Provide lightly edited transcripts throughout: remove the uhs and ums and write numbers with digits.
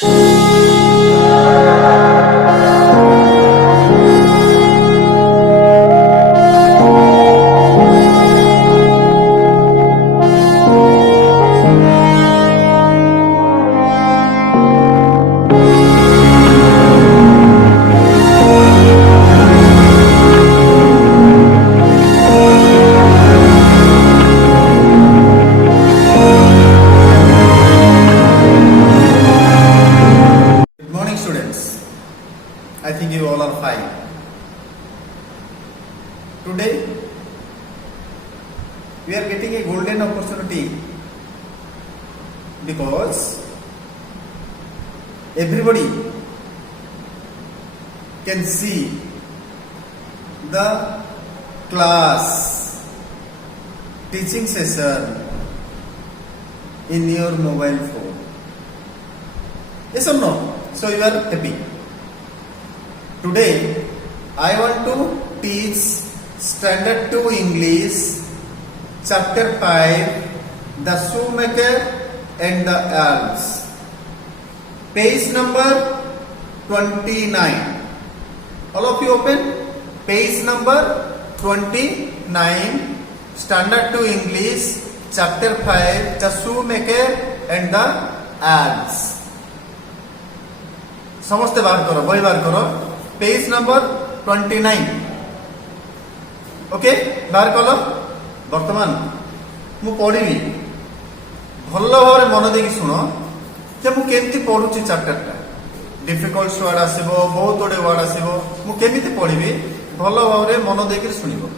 I think you all are fine. Today, we are getting a golden opportunity because everybody can see the class teaching session in your mobile phone. Yes or no? So you are happy. Today I want to teach Standard 2 English Chapter 5 The Shoemaker and the Elves, page number 29. All of you open page number 29, Standard 2 English Chapter 5 The Shoemaker and the Elves. समस्ते बाहर करो, बही बाहर करो, page number 29. Okay, बाहर कल. बर्तमान मु पढ़ी भल भाव मन देकी शुण जे मु केमती पढ़ुची चैप्टरटा. डिफिकल्ट वर्ड आसीबो, बहुत गुडे वर्ड आसीबो, मु केमिति पढ़िबी भल भाव मन देकी शुणिबो.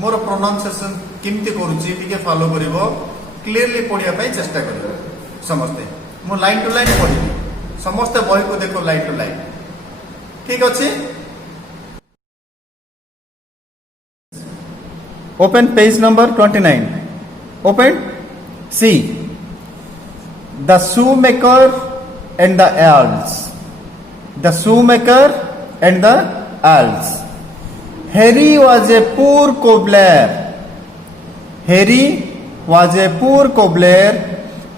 मोर प्रोनाउंसिएशन केमती करूची टिके फॉलो करिवो, क्लियरली पढ़िया पई चेष्टा करिवो. समस्ते मु लाइन टू लाइन पढ़िबी. समस्ते बही को देखो लाइन टू लाइन. ठीक अच्छे. Open page number 29. Open. See the shoemaker and the elves. The shoemaker and the elves. Harry was a poor cobbler. Harry was a poor cobbler.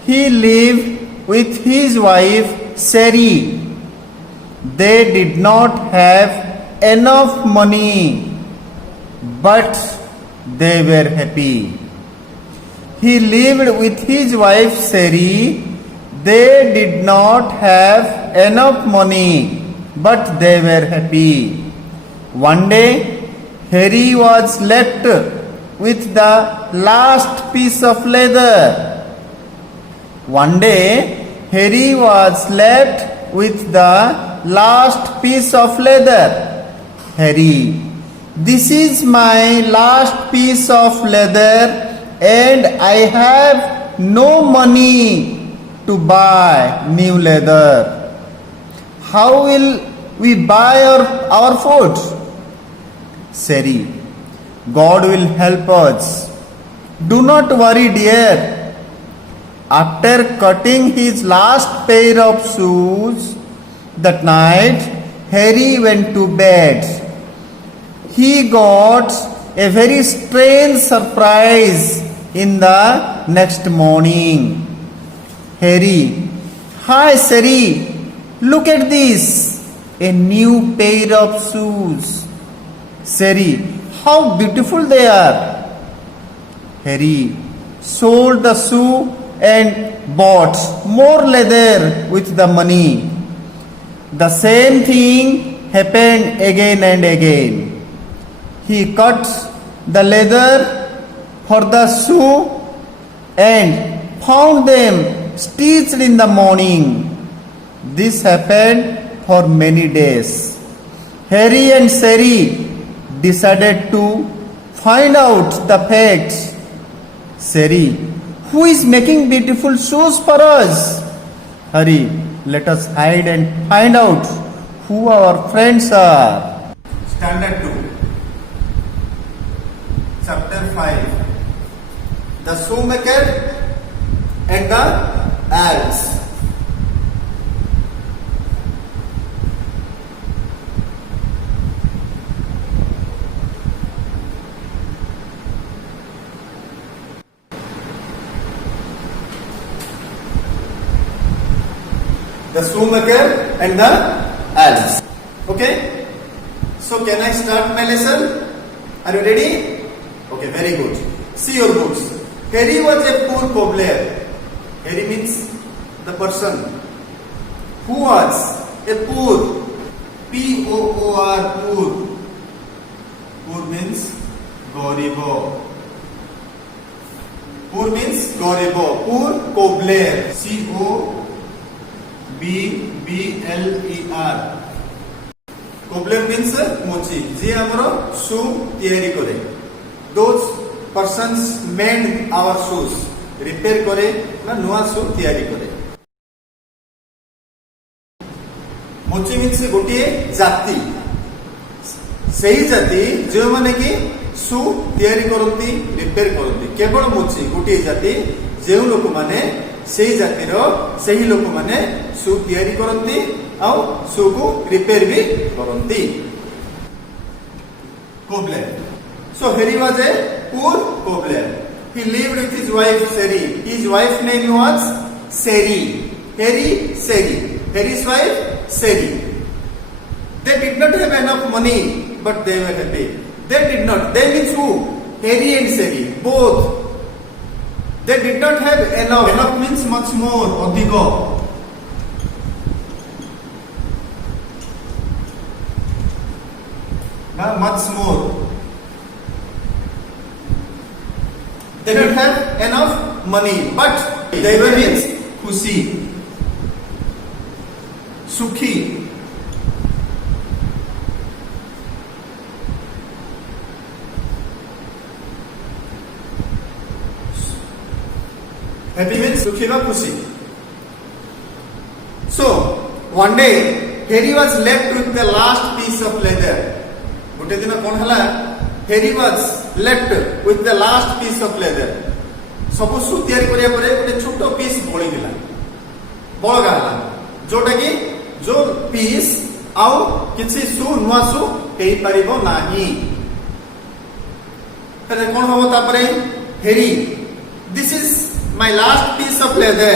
He lived with his wife Sherry. They did not have enough money, but they were happy. He lived with his wife Sherry. They did not have enough money, but they were happy. One day, Harry was left with the last piece of leather. One day, Harry was left with the last piece of leather. Harry, this is my last piece of leather and I have no money to buy new leather. How will we buy our food? Sherry, God will help us. Do not worry, dear. After cutting his last pair of shoes that night, Harry went to bed. He got a very strange surprise in the next morning. Harry, hi Sherry, look at this, a new pair of shoes. Sherry, how beautiful they are. Harry sold the shoe and bought more leather with the money. The same thing happened again and again. He cut the leather for the shoe and found them stitched in the morning. This happened for many days. Harry and Sherry decided to find out the facts. Sherry, who is making beautiful shoes for us? Hurry, let us hide and find out who our friends are. Standard 2, Chapter 5, The Shoemaker and the Elves. the shoemaker and the axe. Okay? So can I start my lesson? Are you ready? Okay, very good. See your books. Harry was a poor cobbler. Harry means the person who was a poor. P-O-O-R, poor. Poor means goribo. Poor means goribo. Poor cobbler. C-O-B-B-L-E-R. Cobbler means mochi. Je amaro shoe tiyari kore. Those persons made our shoes. Repair kore na nua shoe tiyari kore. मोची means गोटे जाति सही जाति जो माने कि सु तैयारी करती रिपेयर करती केवल मोची गोटे जाति जो लोक माने सही जातिर सही लोक माने सु तैयारी करती आ सु को रिपेयर भी करती cobbler so Harry was a poor cobbler he lived with his wife Seri his wife name was Seri Harry Seri हेरी's wife Seri. They did not have enough money, but they were happy. They did not. They means who? Harry and Seri, both. They did not have enough. Enough means much more. Adhiko. Much more. They did not have enough money, but they were means khushi. सुखी happy means सुखी व खुशी so one day Harry was left with the last piece of leather गोटे दिन कौन हला Harry was left with the last piece of leather सब सु तैयारी करिया परे गोटे छोट पीस बळी दिला बळगा हला जोटा कि जो पीस आउ किसी सु नुआ सु हेई परिबो नाही तरे कोन होबो तापरे Harry this is my last piece of leather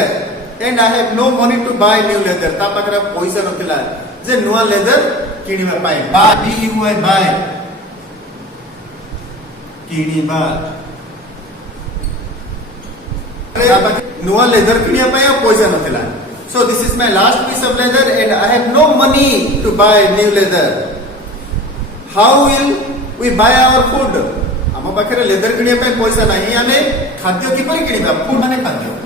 and I have no money to buy new leather ता पाकरा पैसा नथिला जे नुआ लेदर किनिबा पाए बा बी यू आई बाय किनिबा नुआ लेदर किनिया पाए पैसा नथिला So this is my last piece of leather and I have no money to buy new leather. How will we buy our food? आम पाखे लेदर किनिया पे पैसा नहीं आमे खाद्य किपरि किनिबा फूड माने खाद्य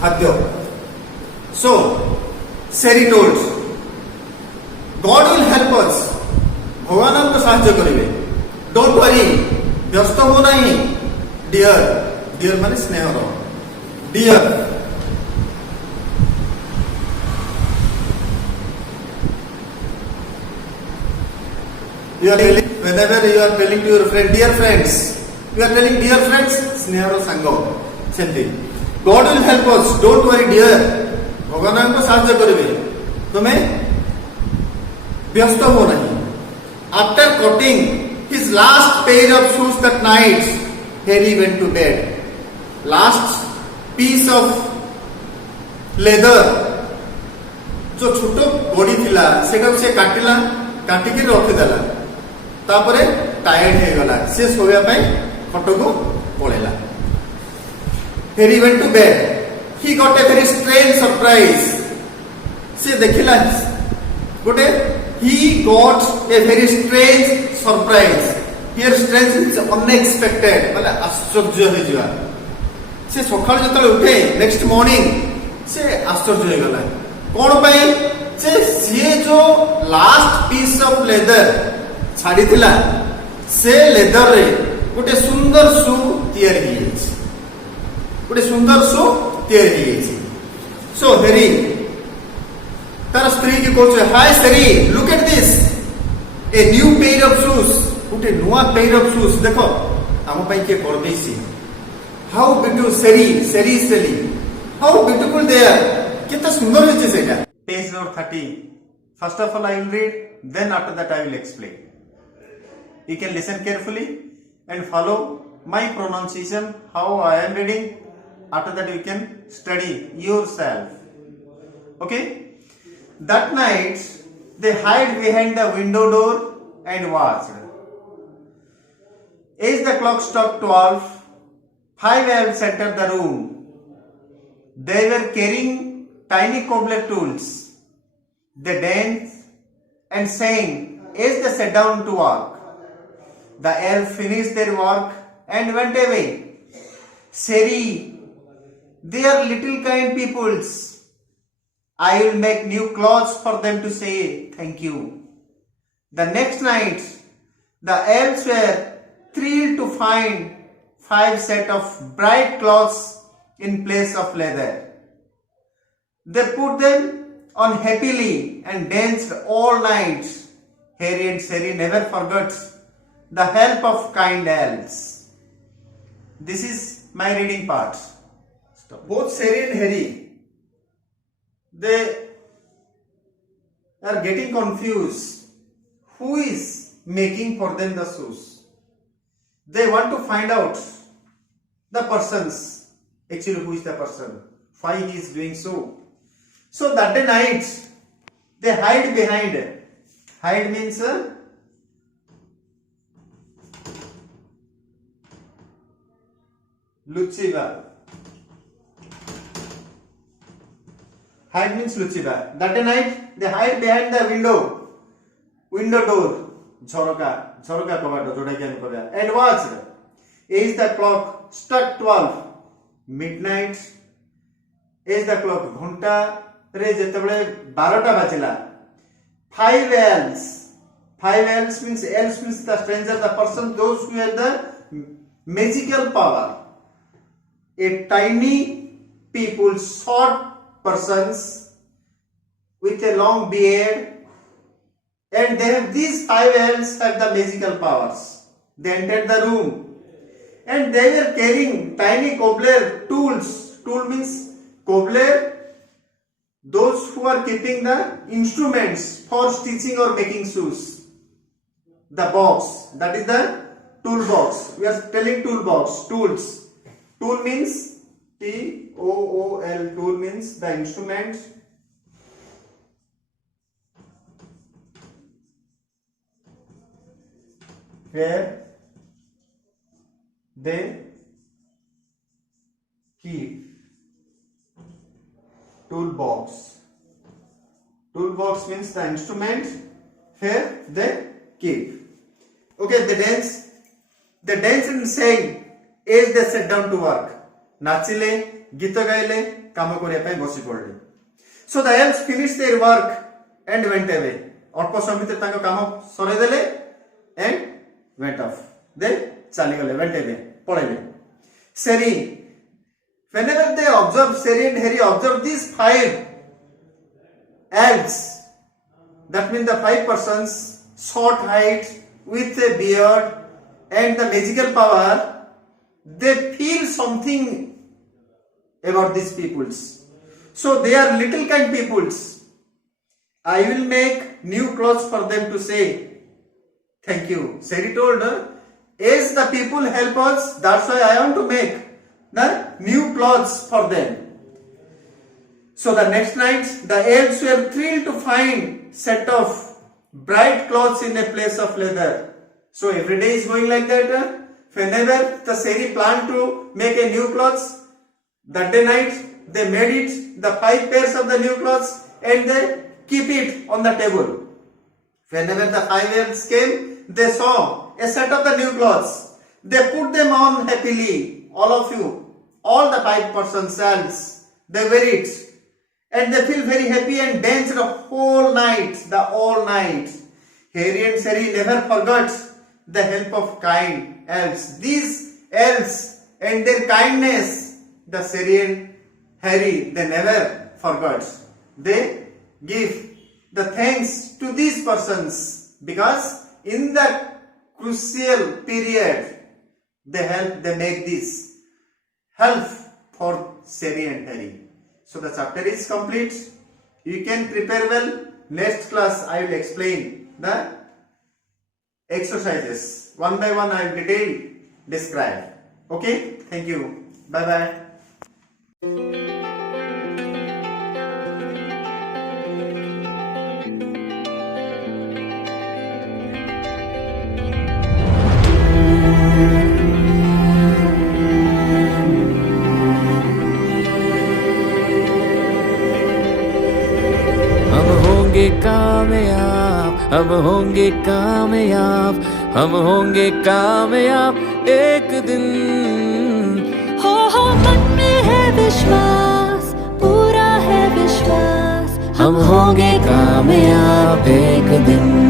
खाद्य So Seri told God will help us. भगवान हमको साहाय्य करेंगे. Don't worry. व्यस्त हो नहीं dear. डियर माने स्नेह dear you are telling whenever you are telling to your friend dear friends you are telling dear friends स्नेह सांग सेमती God will help us don't worry dear भगवान हमको साहाय्य करेंगे तुम्हें व्यस्त हो नहीं after cutting his last pair of shoes that night Harry went to bed last piece of leather जो छोट बॉडी थिला सेटा से काटिला काटिकी रखिदेला तापरे टायर्ड हे गला से सोया पई खट को पळेला Harry went to bed he got a very strange surprise से देखिला गोटे he got a very strange surprise here strange is unexpected माने आश्चर्य हे जिवा से सकाळ जतले उठे नेक्स्ट मॉर्निंग से आश्चर्य हो गला कोन पई से सी जो लास्ट पीस ऑफ लेदर छाड़ी थिला से लेदर रे गोटे सुंदर शू तैयार ही गोटे सुंदर शू तैयार ही सो हेरी तार स्त्री की कहछे hi Seri look at this a new pair of shoes गोटे नुआ पेयर ऑफ शूज देखो हम पई के कर देसी हाउ ब्यूटीफुल सेरी हाउ ब्यूटीफुल दे आर कितना सुंदर होचे सेटा page number 30 first of all I will read then after that I will explain you can listen carefully and follow my pronunciation how I am reading After that you can study yourself. Okay? That night they hid behind the window door and watched. As the clock struck 12, 5 elves entered the room. They were carrying tiny cobbler tools. They danced and sang as they sat down to work. The elves finished their work and went away. Seri, they are little kind peoples. I will make new clothes for them to say thank you. The next night, the elves were thrilled to find 5 sets of bright clothes in place of leather. They put them on happily and danced all night. Harry and Seri never forgot the help of kind elves. This is my reading part. Both Seri and Harry, they are getting confused. Who is making for them the shoes? They want to find out the persons. Actually, who is the person? Why he is doing so? So that day night, they hide behind. Hide means Luciva. Hide means Luciva. That night they hide behind the window door, झरोका कबाट जोड़ा क्या नहीं and watched. As the clock struck 12 midnight, as the clock घंटा रे जेतेबेले 12टा बाजिला, 5 elves means the stranger, the person, those who have the magical power. A tiny people, short persons with a long beard, and these 5 elves have the magical powers. They entered the room and they were carrying tiny cobbler tools. Tool means cobbler, those who are keeping the instruments for stitching or making shoes. The box, that is the tool box. We are telling tool box, tools. Tool means T-O-O-L, tool means the instrument. Where they keep. Toolbox. Toolbox means the instrument where they keep. Okay, they dance and sang as they sat down to work. Nachile, gita gaile, kama koriya pai bosi podle. So the elves finished their work and went away. Alpa samay bhitere tanko kama sarai dele and went off. They chaligale, went away, polaile. Seri, whenever they observe, Seri and Harry observe these 5 elves, that means the 5 persons, short height, with a beard and the magical power, they feel something about these peoples. So they are little kind peoples. I will make new clothes for them to say thank you. Seri told her, as the people help us, that's why I want to make the new clothes for them. So the next night, the elves were thrilled to find set of bright clothes in a place of leather. So every day is going like that. Whenever the Seri planned to make a new clothes, that day night they made it, the 5 pairs of the new clothes, and they keep it on the table. Whenever the 5 elves came, they saw a set of the new clothes. They put them on happily, all of you, all the 5 persons elves, they wear it. And they feel very happy and dance the whole night, Harry and Seri never forgot the help of kind elves. These elves and their kindness, the Seri and Harry, they never forgot. They give the thanks to these persons because in the crucial period, they make this help for Seri and Harry. So the chapter is complete. You can prepare well. Next class I will explain the exercises. One by one I will describe. Okay? Thank you. Bye bye. होंगे कामयाब, हम होंगे कामयाब, हम होंगे कामयाब एक दिन। हो मन में है विश्वास, पूरा है विश्वास, हम होंगे कामयाब एक दिन।